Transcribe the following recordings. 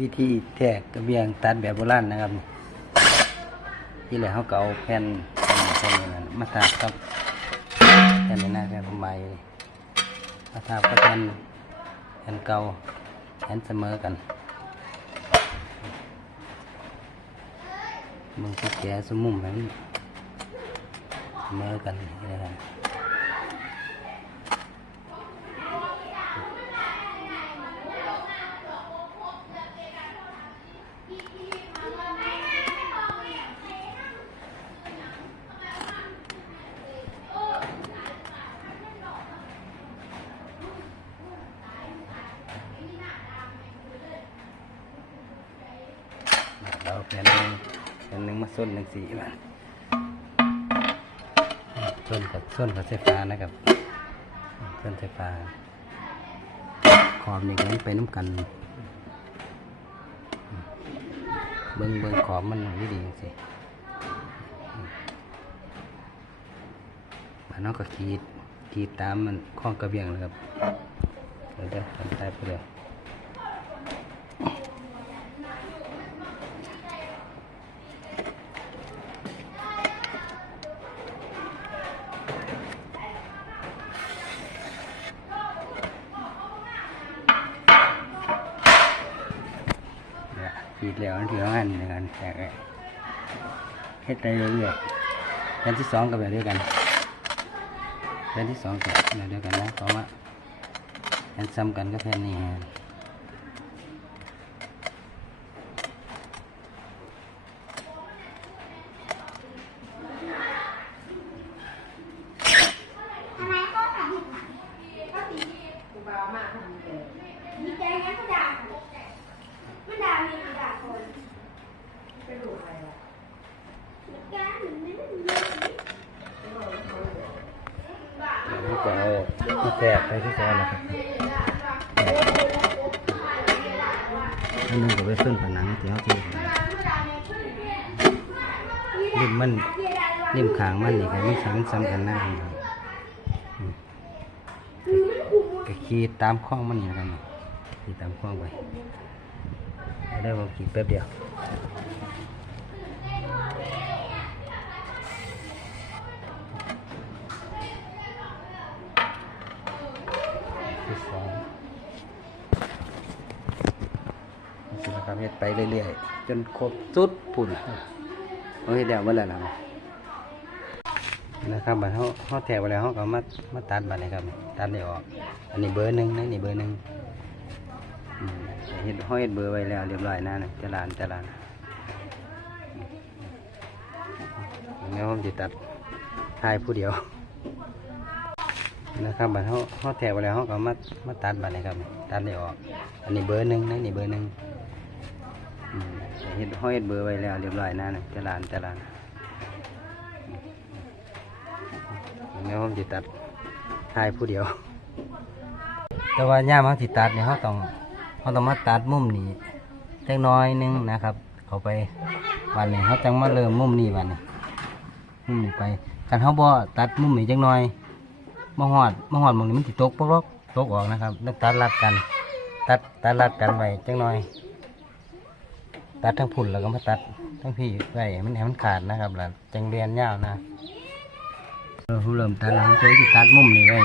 วิธีแทกกระเบียงตัดแบบโบราณนะครับ ที่แหละเขาเอาแผ่นแผ่นแผ่นนี้นมาทาบกับแผ่นนี้นะแผ่นผมใบมาทาบกับแผ่นแผ่นเก่าแผ่นเสมอกันมึงก็แกะสมุมให้นเสมอกันนะ เราแผ่นหนึ่งแผ่นหนึ่งมาส้นหนึ่งสีมันส้นกับส้นกับไฟฟ้านะครับส้นไฟฟ้าขอบนี่ก็มันไปน้ำกัน เบิ้งเบิ้งขอบมันไม่ดีสิมันน้องก็ขีดขีดตามมันข้องกระเบียงเลยครับเดี๋ยวเดี๋ยวทำได้ไปเลย ขีดแล้วนั่นถือว่างานในการแจกไว้เฮ็ดไปเรื่อยๆแผ่นที่สองกับแบบเดียวกันแผ่นที่สองกับแบบเดียวกันนะเพราะว่าแผ่นซ้ำกันก็แผ่นนี้ฮะทำไมก็ทำก็ตีกูบ้ามากทำเกินดีใจงั้นก็ด่า มันด่ามีกูด่าคนเป็นหลูอะไรล่ะแกหนูไม่ได้ยินนี่ก็เอามาแจกไปที่ซอยนะครับอันนึงก็ไปขึ้นผนังที่เขาที่ริมมันริมขางมันนี่ก็มีสังซ้ำกันนะครับอืมก็ขีดตามข้องมันนี่นะครับขีดตามข้องไป ได้ผมขีดแป๊บเดียวที่สองนี่สินะครับเฮ็ดไปเรื่อยๆ จนครบสุดปุ่นโอ้ยเดี๋ยวเมาแล้วนะนะครับบัดเขาเขาแถวไปแล้วเขาก็มามาตัดบัดนี้ครับ ตัดได้ออก อันนี้เบอร์หนึ่งนะนี่เบอร์หนึ่ง เฮ็ดห้อยเบอร์ไว้แล้วเรียบร้อยนะนี่จลานจลานแล้วผมจะตัดทายผู้เดียว นะครับบัดเขาเขาแถวไปแล้วเขาก็มามาตัดบัดนี้ครับ ตัดได้ออก อันนี้เบอร์หนึ่งนะนี่เบอร์หนึ่งเฮ็ดห้อยเบอร์ไว้แล้วเรียบร้อยนะนี่จลานจลานแล้วผมจะตัดทายผู้เดียว แต่ว่าย่ามเขาสิตัดเนี่ยเขาต้อง เขาต้องมาตัดมุมนี้เล็กน้อยหนึงนะครับ เขาไปวันนี้เขาจังมาเริ่มมุมนี้วันนี้มุมนี้ไปกันเขาบ่ตัดมุมนี้จังน้อยมาหอดมาหอดมุมนี้มันติดตกปลอกตกออกนะครับแล้วตัดรัดกัน ตัดตัดรัดกันไว้จังน้อย ตัดทั้งพุ่นแล้วก็มาตัดทั้งพี่ไว้มันให้มันขาดนะครับแล้วจังเรียนยาวนะเออผมเริ่มตัดแล้วผมจะสิตัดมุมนี้ไว้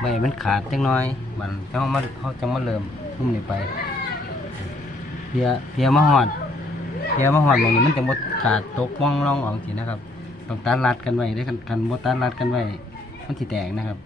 ไม่มันขาดจังน้อยมันเขามาเขาจะมาเริ่มพุ่มนี่ไปเพียเพียมะหอดเพียมะหอดมองนี้มันจะหมดขาดตกว่องร่องออกสินะครับต้องตัดรัดกันไว้ได้กันกันบตัดรัดกันไว้มันสิแตกนะครับ